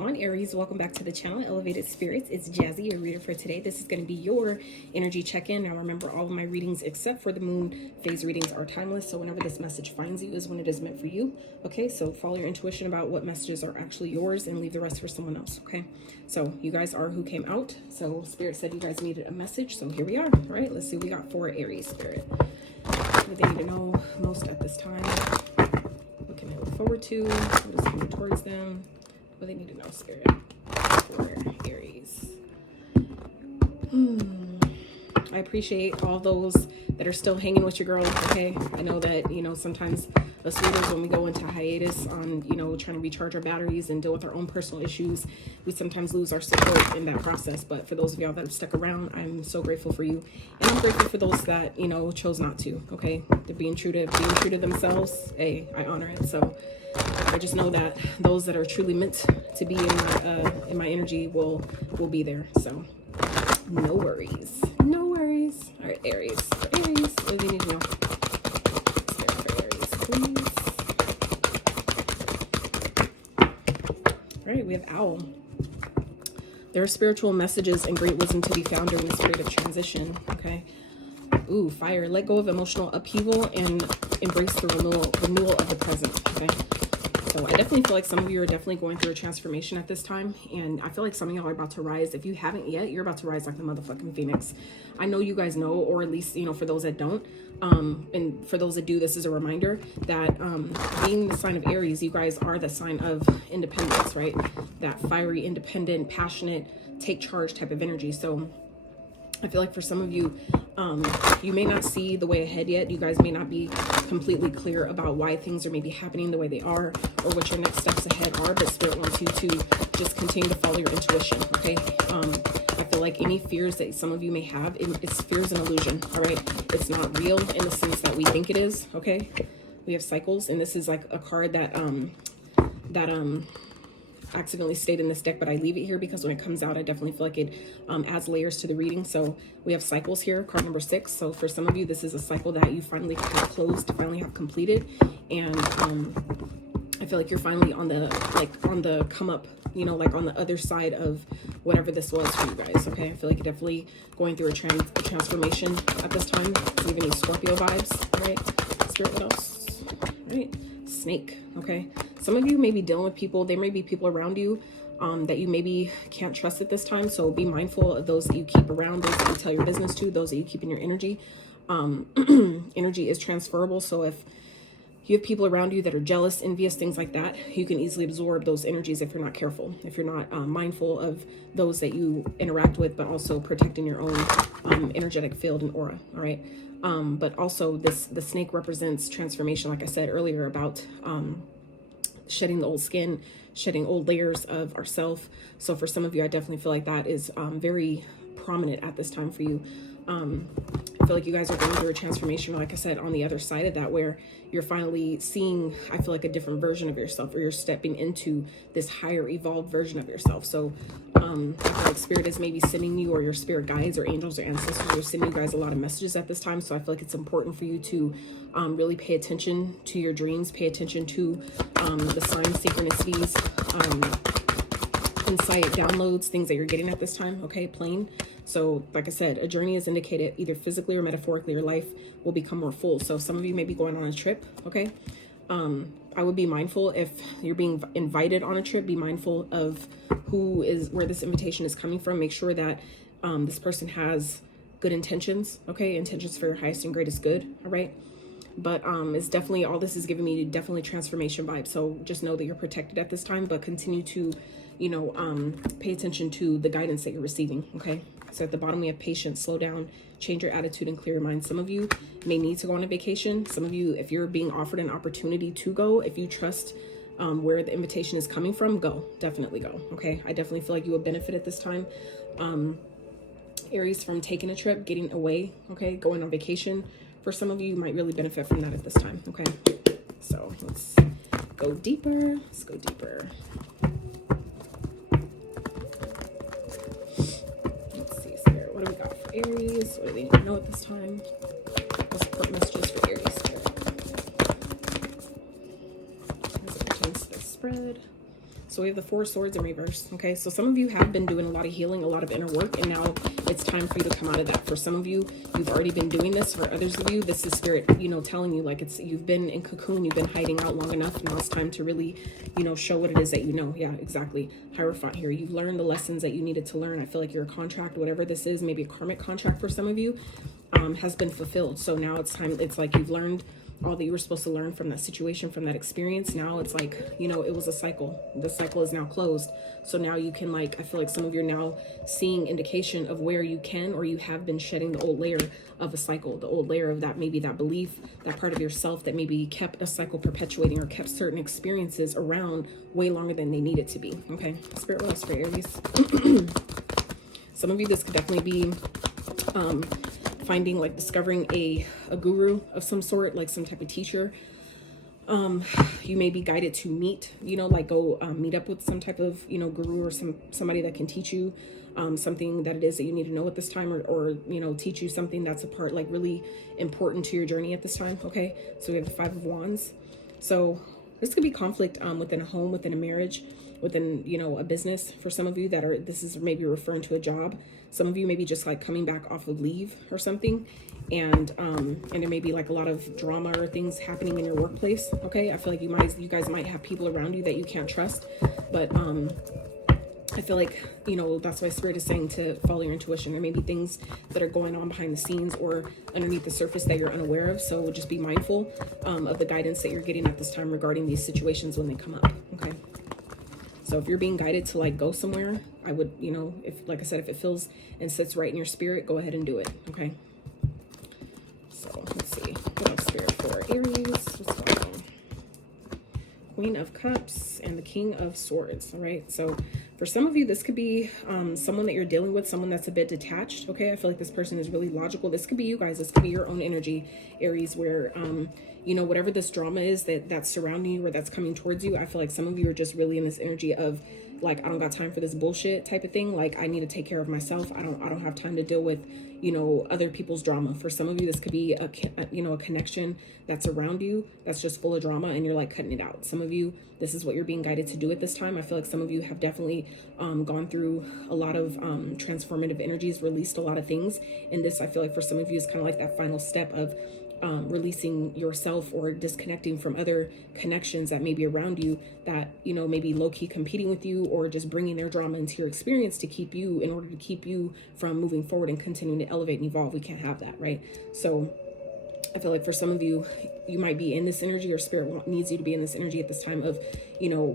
on, Aries? Welcome back to the channel, Elevated Spirits. It's Jazzy, your reader for today. This is going to be your energy check-in. Now remember, all of my readings except for the moon phase readings are timeless, so whenever this message finds you is when it is meant for you. Okay, so follow your intuition about what messages are actually yours and leave the rest for someone else. Okay, so you guys are who came out. So Spirit said you guys needed a message, so here we are. All right, let's see what we got for Aries, Spirit. What they need to know most at this time. What can they look forward to? What is coming towards them? What they need to know, Spirit, for Aries. I appreciate all those that are still hanging with your girl, okay? I know that, you know, sometimes us readers, when we go into hiatus on, you know, trying to recharge our batteries and deal with our own personal issues, we sometimes lose our support in that process. But for those of y'all that have stuck around, I'm so grateful for you. And I'm grateful for those that, you know, chose not to, okay? They're being true to themselves. Hey, I honor it. So I just know that those that are truly meant to be in my energy will be there. So no worries. No worries. All right, Aries. For Aries, what do you need to know? Spirit for Aries, please. All right, we have Owl. There are spiritual messages and great wisdom to be found during this period of transition. Okay. Ooh, Fire. Let go of emotional upheaval and embrace the renewal of the present. Okay. So I definitely feel like some of you are definitely going through a transformation at this time. And I feel like some of y'all are about to rise. If you haven't yet, you're about to rise like the motherfucking phoenix. I know you guys know, or at least, you know, for those that don't, and for those that do, this is a reminder that being the sign of Aries, you guys are the sign of independence, right? That fiery, independent, passionate, take charge type of energy. So I feel like for some of you, you may not see the way ahead yet. You guys may not be completely clear about why things are maybe happening the way they are or what your next steps ahead are, but Spirit wants you to just continue to follow your intuition, okay? I feel like any fears that some of you may have, it's fears and illusion, all right? It's not real in the sense that we think it is, okay? We have cycles, and this is like a card that accidentally stayed in this deck, but I leave it here because when it comes out, I definitely feel like it adds layers to the reading. So we have cycles here, card number 6. So for some of you, this is a cycle that you finally have closed, finally have completed, and I feel like you're finally on the come up, you know, like on the other side of whatever this was for you guys. Okay, I feel like you're definitely going through a transformation at this time. Giving you Scorpio vibes. All right, Spirit, what else? All right, Snake. Okay, some of you may be dealing with people. There may be people around you that you maybe can't trust at this time. So be mindful of those that you keep around, those that you tell your business to, those that you keep in your energy. Energy is transferable. So if you have people around you that are jealous, envious, things like that, you can easily absorb those energies if you're not careful, if you're not mindful of those that you interact with, but also protecting your own energetic field and aura. All right. But also the snake represents transformation, like I said earlier, about shedding the old skin, shedding old layers of ourself. So for some of you, I definitely feel like that is very prominent at this time for you. I feel like you guys are going through a transformation, like I said, on the other side of that, where you're finally seeing, I feel like, a different version of yourself, or you're stepping into this higher evolved version of yourself. So I feel like Spirit is maybe sending you, or your spirit guides or angels or ancestors are sending you guys a lot of messages at this time. So I feel like it's important for you to really pay attention to your dreams, pay attention to the signs, synchronicities, insight, downloads, things that you're getting at this time. Okay, plain. So like I said, a journey is indicated either physically or metaphorically. Your life will become more full. So some of you may be going on a trip. Okay, I would be mindful if you're being invited on a trip. Be mindful of where this invitation is coming from. Make sure that this person has good intentions. Okay, intentions for your highest and greatest good. All right. But it's definitely, all this is giving me definitely transformation vibes. So just know that you're protected at this time, but continue to, you know, pay attention to the guidance that you're receiving. Okay. So at the bottom, we have patience, slow down, change your attitude, and clear your mind. Some of you may need to go on a vacation. Some of you, if you're being offered an opportunity to go, if you trust where the invitation is coming from, go. Definitely go. Okay. I definitely feel like you will benefit at this time. Aries, from taking a trip, getting away. Okay. Going on vacation. For some of you, you might really benefit from that at this time. Okay. So let's go deeper. Let's go deeper. What do we got for Aries? What do they need to know at this time? What support messages for Aries? As it pertains to the spread. So we have the Four of Swords in reverse. Okay, so some of you have been doing a lot of healing, a lot of inner work, and now it's time for you to come out of that. For some of you, you've already been doing this. For others of you, this is Spirit, telling you like you've been in cocoon, you've been hiding out long enough. Now it's time to really, show what it is that you know. Yeah, exactly. Hierophant here. You've learned the lessons that you needed to learn. I feel like your contract, whatever this is, maybe a karmic contract for some of you, has been fulfilled. So now it's time. It's like you've learned all that you were supposed to learn from that situation, from that experience. Now it's like, it was a cycle. The cycle is now closed. So now you can I feel like some of you are now seeing indication of where you can, or you have been shedding the old layer of a cycle, the old layer of that, maybe that belief, that part of yourself that maybe kept a cycle perpetuating or kept certain experiences around way longer than they needed to be. Okay. Spirit, what else for Aries? Some of you, this could definitely be, finding discovering a guru of some sort, like some type of teacher. You may be guided to meet, go meet up with some type of, guru or somebody that can teach you something that it is that you need to know at this time, or teach you something that's a part really important to your journey at this time. Okay, so we have the Five of Wands. So this could be conflict within a home, within a marriage, within a business. For some of you this is maybe referring to a job. Some of you may be just coming back off of leave or something, and there may be a lot of drama or things happening in your workplace. Okay, I feel like you guys might have people around you that you can't trust, but I feel like that's why Spirit is saying to follow your intuition. There may be things that are going on behind the scenes or underneath the surface that you're unaware of, so just be mindful of the guidance that you're getting at this time regarding these situations when they come up. Okay, so if you're being guided to go somewhere, I would, if, like I said, if it feels and sits right in your spirit, go ahead and do it. Okay. So let's see. What else, Spirit, for Aries? What's going on? Queen of Cups and the King of Swords. All right. So for some of you, this could be someone that you're dealing with, someone that's a bit detached. Okay. I feel like this person is really logical. This could be you guys. This could be your own energy, Aries, where, whatever this drama is that's surrounding you or that's coming towards you. I feel like some of you are just really in this energy of I don't got time for this bullshit type of thing. I need to take care of myself. I don't have time to deal with, other people's drama. For some of you, this could be a connection that's around you that's just full of drama, and you're cutting it out. Some of you, this is what you're being guided to do at this time. I feel like some of you have definitely gone through a lot of transformative energies, released a lot of things. And this, I feel like for some of you, is kind of that final step of releasing yourself or disconnecting from other connections that may be around you that, maybe low-key competing with you, or just bringing their drama into your experience to keep you, in order to keep you from moving forward and continuing to elevate and evolve. We can't have that, right? So I feel like for some of you, you might be in this energy, or Spirit needs you to be in this energy at this time of,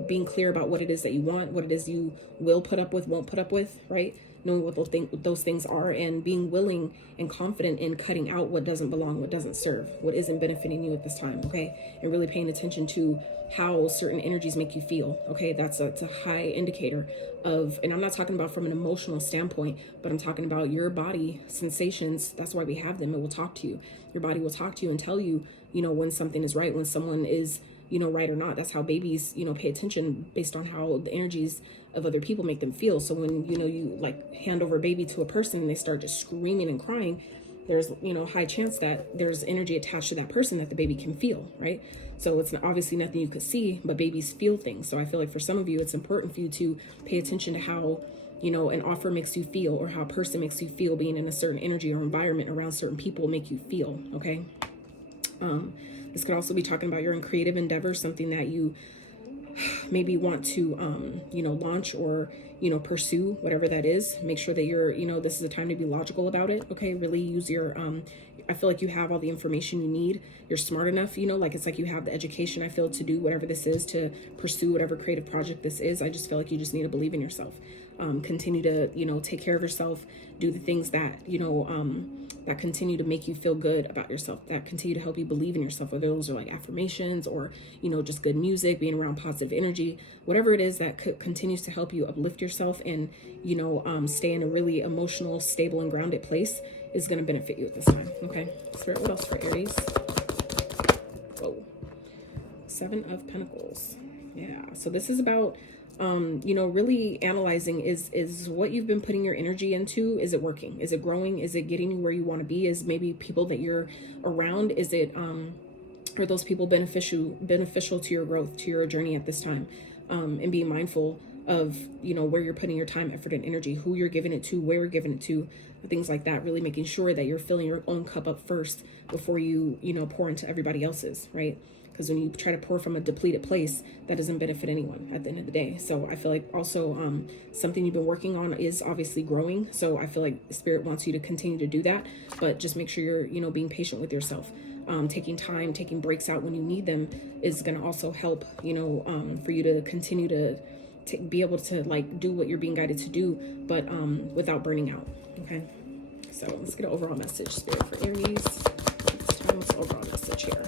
being clear about what it is that you want, what it is you will put up with, won't put up with, right? Knowing what those things are, and being willing and confident in cutting out what doesn't belong, what doesn't serve, what isn't benefiting you at this time. Okay, and really paying attention to how certain energies make you feel. Okay, that's a high indicator of, and I'm not talking about from an emotional standpoint, but I'm talking about your body sensations. That's why we have them. It will talk to you. Your body will talk to you and tell you, when something is right, when someone is, right or not. That's how babies, pay attention, based on how the energies of other people make them feel. So when, you hand over a baby to a person and they start just screaming and crying, there's, high chance that there's energy attached to that person that the baby can feel, right? So it's obviously nothing you could see, but babies feel things. So I feel like for some of you, it's important for you to pay attention to how, an offer makes you feel, or how a person makes you feel, being in a certain energy or environment around certain people make you feel. Okay. This could also be talking about your creative endeavors, something that you maybe want to, launch or, pursue, whatever that is. Make sure that you're, this is a time to be logical about it. Okay. Really use your, I feel like you have all the information you need. You're smart enough, it's like you have the education, I feel, to do whatever this is, to pursue whatever creative project this is. I just feel like you just need to believe in yourself. Continue to, take care of yourself, do the things that, that continue to make you feel good about yourself, that continue to help you believe in yourself, whether those are affirmations or, just good music, being around positive energy, whatever it is that continues to help you uplift yourself and, stay in a really emotional, stable and grounded place is going to benefit you at this time. Okay. Spirit, what else for Aries? Whoa. Seven of Pentacles. Yeah. So this is about, really analyzing is what you've been putting your energy into. Is it working? Is it growing? Is it getting you where you want to be? Is maybe people that you're around, is it, are those people beneficial to your growth, to your journey at this time? and being mindful of, you know, where you're putting your time, effort, and energy, who you're giving it to, where you're giving it to, things like that. Really making sure that you're filling your own cup up first before you, you know, pour into everybody else's, right? Because when you try to pour from a depleted place, that doesn't benefit anyone at the end of the day. So I feel like also something you've been working on is obviously growing. So I feel like Spirit wants you to continue to do that, but just make sure you're, you know, being patient with yourself. Taking time, taking breaks out when you need them is going to also help, you know, for you to continue to be able to like do what you're being guided to do, but without burning out. Okay, so let's get an overall message, Spirit, for Aries. This time, what's the overall message here?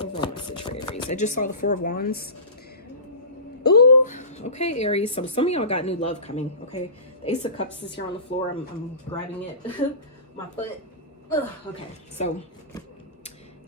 Overall message for Aries. I just saw the 4 of Wands. Ooh, okay, Aries. So some of y'all got new love coming. Okay, the Ace of Cups is here on the floor. I'm grabbing it. My foot. Ugh, okay, so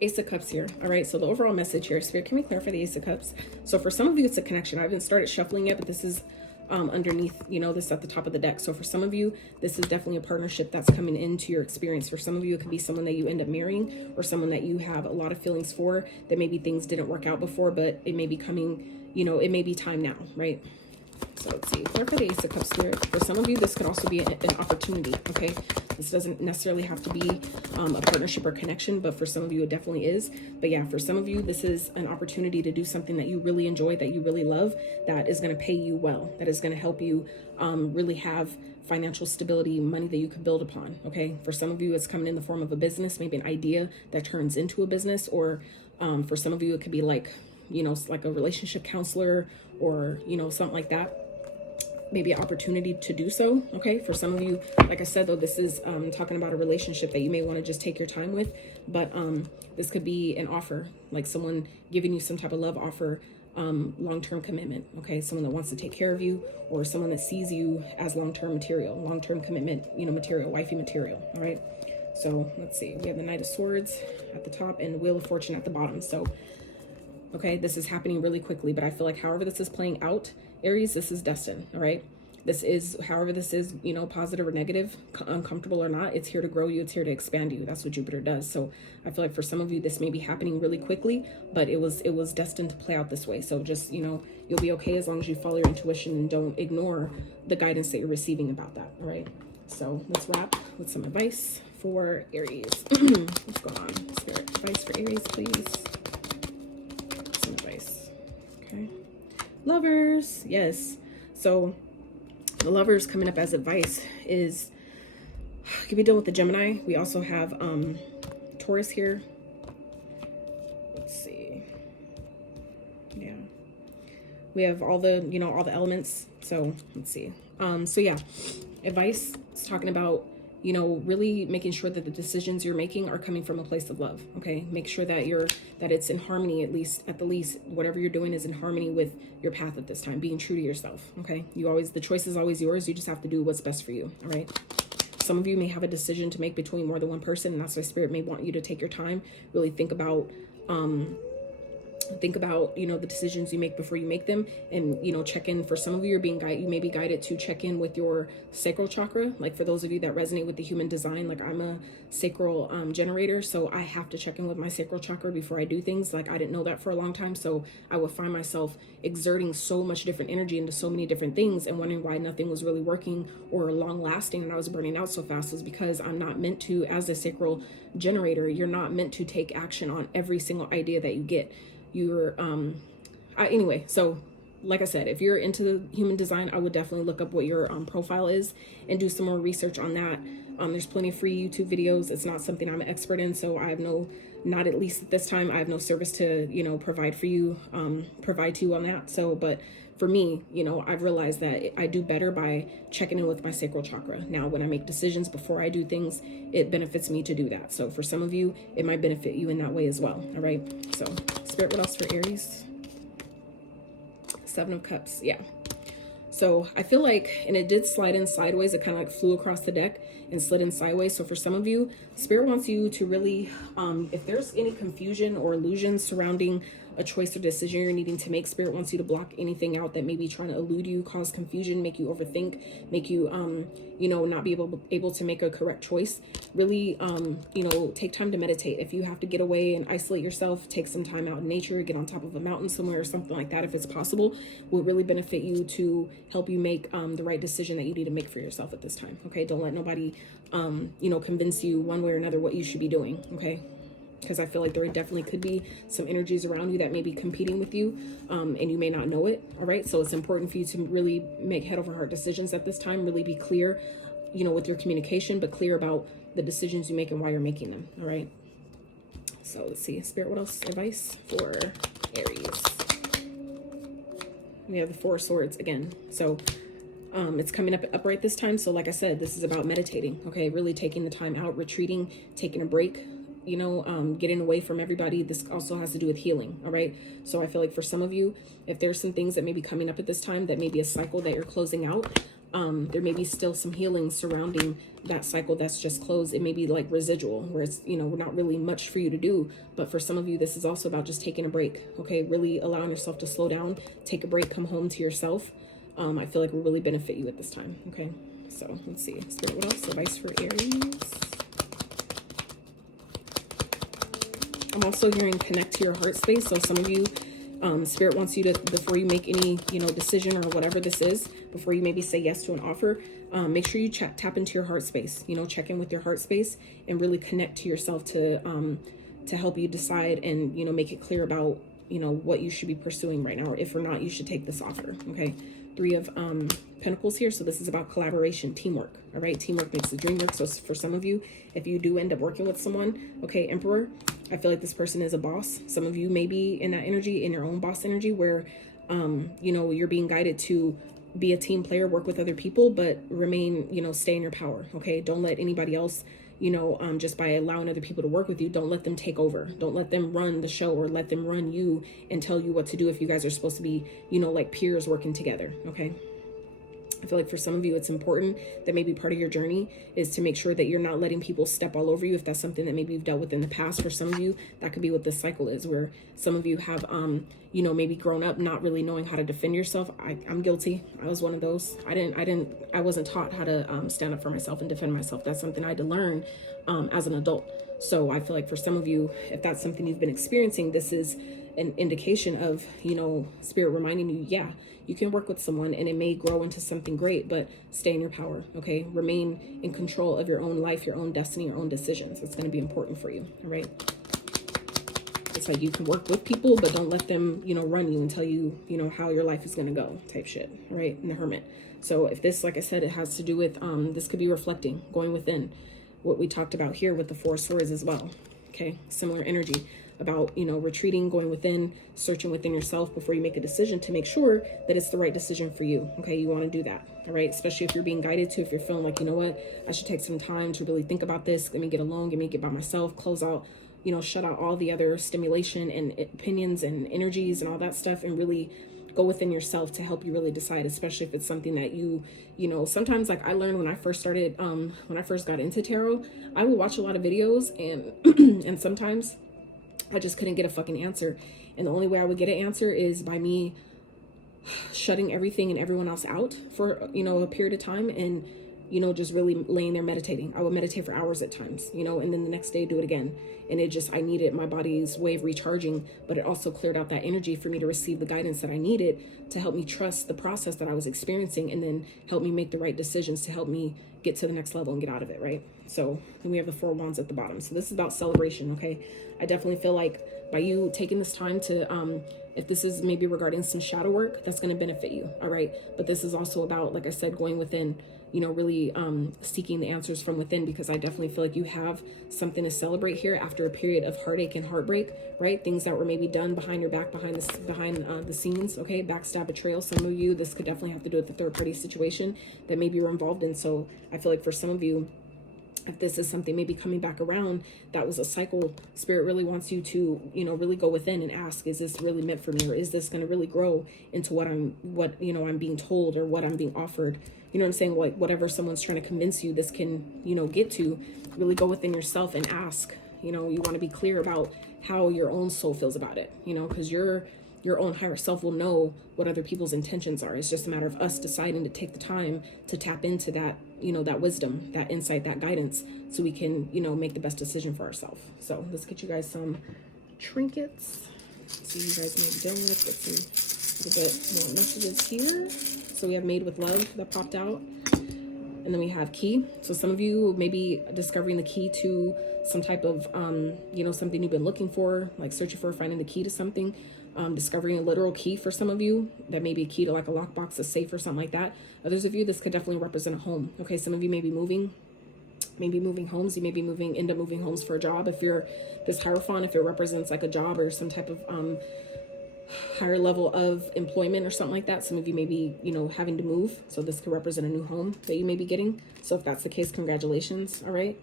Ace of Cups here. All right, so the overall message here, Spirit, can we clarify the Ace of Cups? So for some of you, it's a connection. I haven't started shuffling yet, but this is underneath, you know, this at the top of the deck. So for some of you, this is definitely a partnership that's coming into your experience. For some of you, it could be someone that you end up marrying, or someone that you have a lot of feelings for, that maybe things didn't work out before, but it may be coming, you know, it may be time now, right? So let's see, clarify the Ace of Cups, Spirit. For some of you, this could also be an opportunity, okay? This doesn't necessarily have to be a partnership or connection, but for some of you, it definitely is. But yeah, for some of you, this is an opportunity to do something that you really enjoy, that you really love, that is going to pay you well, that is going to help you really have financial stability, money that you can build upon, okay? For some of you, it's coming in the form of a business, maybe an idea that turns into a business, or for some of you, it could be like, you know, like a relationship counselor, or, you know, something like that. Maybe an opportunity to do so. Okay, for some of you, like I said, though, this is talking about a relationship that you may want to just take your time with, but this could be an offer, like someone giving you some type of love offer, long-term commitment. Okay, someone that wants to take care of you, or someone that sees you as long-term material, long-term commitment, you know, material, wifey material. All right, so let's see, we have the Knight of Swords at the top and the Wheel of Fortune at the bottom. So okay, this is happening really quickly, but I feel like however this is playing out, Aries, this is destined, all right? This is, however this is, you know, positive or negative, uncomfortable or not, it's here to grow you, it's here to expand you. That's what Jupiter does. So I feel like for some of you, this may be happening really quickly, but it was destined to play out this way. So just, you know, you'll be okay as long as you follow your intuition and don't ignore the guidance that you're receiving about that, all right? So let's wrap with some advice for Aries. What's going on, Spirit? Advice for Aries, please. Some advice. Okay. Lovers, yes. So the Lovers coming up as advice is, can be done with the Gemini. We also have Taurus here. Let's see. Yeah, we have all the, you know, all the elements. So let's see. So yeah, advice is talking about, you know, really making sure that the decisions you're making are coming from a place of love. Okay, make sure that it's in harmony, at the least whatever you're doing is in harmony with your path at this time, being true to yourself. Okay, the choice is always yours. You just have to do what's best for you. All right, some of you may have a decision to make between more than one person, and that's why Spirit may want you to take your time, really think about you know, the decisions you make before you make them, and, you know, check in. For some of you, you may be guided to check in with your sacral chakra. Like for those of you that resonate with the human design, like I'm a sacral generator, so I have to check in with my sacral chakra before I do things. Like I didn't know that for a long time, so I would find myself exerting so much different energy into so many different things and wondering why nothing was really working or long lasting, and I was burning out so fast. Is because I'm not meant to, as a sacral generator, you're not meant to take action on every single idea that you get. You're anyway, so like I said, if you're into the human design, I would definitely look up what your profile is and do some more research on that. There's plenty of free YouTube videos. It's not something I'm an expert in, so I have not at least at this time, I have no service to, you know, provide to you on that. So, but for me, you know, I've realized that I do better by checking in with my sacral chakra. Now, when I make decisions before I do things, it benefits me to do that. So for some of you, it might benefit you in that way as well. All right. So Spirit, what else for Aries? 7 of Cups. Yeah. So I feel like, and it did slide in sideways. It kind of like flew across the deck and slid in sideways. So for some of you, Spirit wants you to really, if there's any confusion or illusions surrounding a choice or decision you're needing to make. Spirit wants you to block anything out that may be trying to elude you, cause confusion, make you overthink, make you, you know, not be able to make a correct choice. Really, you know, take time to meditate. If you have to get away and isolate yourself, take some time out in nature, get on top of a mountain somewhere or something like that, if it's possible, will really benefit you to help you make the right decision that you need to make for yourself at this time. Okay, don't let nobody, you know, convince you one way or another what you should be doing. Okay, because I feel like there definitely could be some energies around you that may be competing with you, and you may not know it. All right, so it's important for you to really make head over heart decisions at this time. Really be clear, you know, with your communication, but clear about the decisions you make and why you're making them. All right, so let's see, Spirit, what else advice for Aries? We have the Four of Swords again. So it's coming up upright this time. So like I said, this is about meditating. Okay, really taking the time out, retreating, taking a break, you know, getting away from everybody. This also has to do with healing. All right, so I feel like for some of you, if there's some things that may be coming up at this time, that may be a cycle that you're closing out, there may be still some healing surrounding that cycle that's just closed. It may be like residual, where it's, you know, not really much for you to do. But for some of you, this is also about just taking a break. Okay, really allowing yourself to slow down, take a break, come home to yourself. I feel like will really benefit you at this time. Okay, so let's see, Spirit, what else advice for Aries? I'm also hearing connect to your heart space. So some of you, Spirit wants you to, before you make any, you know, decision or whatever this is, before you maybe say yes to an offer, make sure you tap into your heart space, you know, check in with your heart space and really connect to yourself to help you decide and, you know, make it clear about, you know, what you should be pursuing right now, or if or not you should take this offer. Okay, Three of Pentacles here. So this is about collaboration, teamwork. All right, teamwork makes the dream work. So for some of you, if you do end up working with someone, okay, Emperor, I feel like this person is a boss. Some of you may be in that energy, in your own boss energy, where you know, you're being guided to be a team player, work with other people, but remain, you know, stay in your power. Okay, don't let anybody else, you know, just by allowing other people to work with you, don't let them take over. Don't let them run the show or let them run you and tell you what to do if you guys are supposed to be, you know, like peers working together. Okay, I feel like for some of you, it's important that maybe part of your journey is to make sure that you're not letting people step all over you. If that's something that maybe you've dealt with in the past, for some of you, that could be what this cycle is, where some of you have, you know, maybe grown up not really knowing how to defend yourself. I'm guilty. I was one of those. I wasn't taught how to stand up for myself and defend myself. That's something I had to learn as an adult. So I feel like for some of you, if that's something you've been experiencing, this is an indication of, you know, Spirit reminding you, yeah, you can work with someone and it may grow into something great, but stay in your power. Okay, remain in control of your own life, your own destiny, your own decisions. It's going to be important for you. All right, it's like you can work with people, but don't let them, you know, run you and tell you, you know, how your life is going to go, type shit. All right, in the Hermit. So if this, like I said, it has to do with this could be reflecting, going within, what we talked about here with the Four Swords as well. Okay, similar energy about, you know, retreating, going within, searching within yourself before you make a decision to make sure that it's the right decision for you. Okay, you want to do that. All right, especially if you're being guided to, if you're feeling like, you know what, I should take some time to really think about this. Let me get alone, let me get by myself, close out, you know, shut out all the other stimulation and opinions and energies and all that stuff, and really go within yourself to help you really decide, especially if it's something that you know, sometimes, like I learned when I first started, when I first got into tarot, I would watch a lot of videos and and sometimes I just couldn't get a fucking answer. And the only way I would get an answer is by me shutting everything and everyone else out for, you know, a period of time, and, you know, just really laying there meditating. I would meditate for hours at times, you know, and then the next day do it again. And it just, I needed my body's way of recharging, but it also cleared out that energy for me to receive the guidance that I needed to help me trust the process that I was experiencing, and then help me make the right decisions to help me get to the next level and get out of it, right? So then we have the Four Wands at the bottom. So this is about celebration, okay? I definitely feel like by you taking this time to, if this is maybe regarding some shadow work, that's going to benefit you, all right? But this is also about, like I said, going within, you know, really seeking the answers from within, because I definitely feel like you have something to celebrate here after a period of heartache and heartbreak, right? Things that were maybe done behind your back, behind the scenes, okay? Backstab, betrayal. Some of you, this could definitely have to do with the third party situation that maybe you're involved in. So I feel like for some of you, if this is something maybe coming back around, that was a cycle, Spirit really wants you to, you know, really go within and ask, is this really meant for me? Or is this going to really grow into what you know, I'm being told, or what I'm being offered? You know what I'm saying? Like whatever someone's trying to convince you this can, you know, get to, really go within yourself and ask. You know, you want to be clear about how your own soul feels about it, you know, because your own higher self will know what other people's intentions are. It's just a matter of us deciding to take the time to tap into that, you know, that wisdom, that insight, that guidance, so we can, you know, make the best decision for ourselves. So let's get you guys some trinkets. So you guys might be dealing with some little bit more messages here. So we have Made with Love that popped out. And then we have Key. So some of you may be discovering the key to some type of, you know, something you've been looking for, like searching for, finding the key to something. Discovering a literal key for some of you. That may be a key to like a lockbox, a safe, or something like that. Others of you, this could definitely represent a home. Okay, some of you may be moving homes. You may be end up moving homes for a job. If you're this Hierophant, if it represents like a job or some type of higher level of employment or something like that, some of you may be, you know, having to move. So this could represent a new home that you may be getting. So if that's the case, congratulations. All right.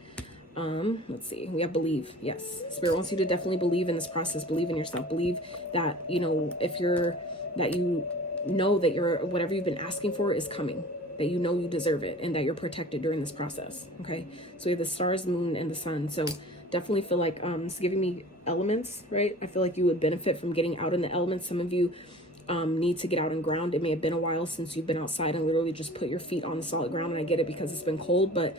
Let's see, we have Believe. Yes, Spirit wants you to definitely believe in this process. Believe in yourself. Believe that, you know, that you know that whatever you've been asking for is coming, that you know you deserve it, and that you're protected during this process. Okay, so we have the stars, moon, and the sun. So definitely feel like it's giving me elements, right? I feel like you would benefit from getting out in the elements. Some of you need to get out and ground. It may have been a while since you've been outside and literally just put your feet on the solid ground. And I get it because it's been cold, but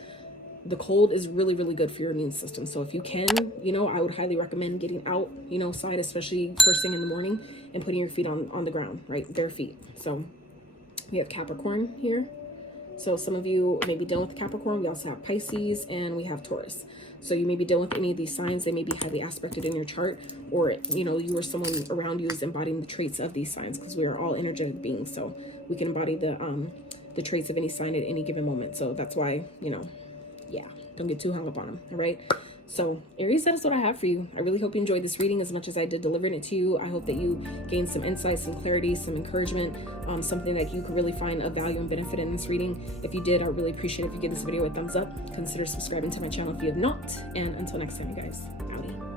the cold is really, really good for your immune system. So if you can, you know, I would highly recommend getting out, you know, side, especially first thing in the morning, and putting your feet on the ground, right? Bare feet. So we have Capricorn here. So some of you may be dealing with Capricorn. We also have Pisces, and we have Taurus. So you may be dealing with any of these signs. They may be highly aspected in your chart, or, you know, you or someone around you is embodying the traits of these signs, because we are all energetic beings. So we can embody the traits of any sign at any given moment. So that's why, you know, yeah, don't get too hung up on them. All right. So Aries, that is what I have for you. I really hope you enjoyed this reading as much as I did delivering it to you. I hope that you gained some insight, some clarity, some encouragement, something that you could really find a value and benefit in this reading. If you did, I would really appreciate it if you give this video a thumbs up. Consider subscribing to my channel if you have not. And until next time, you guys, howdy.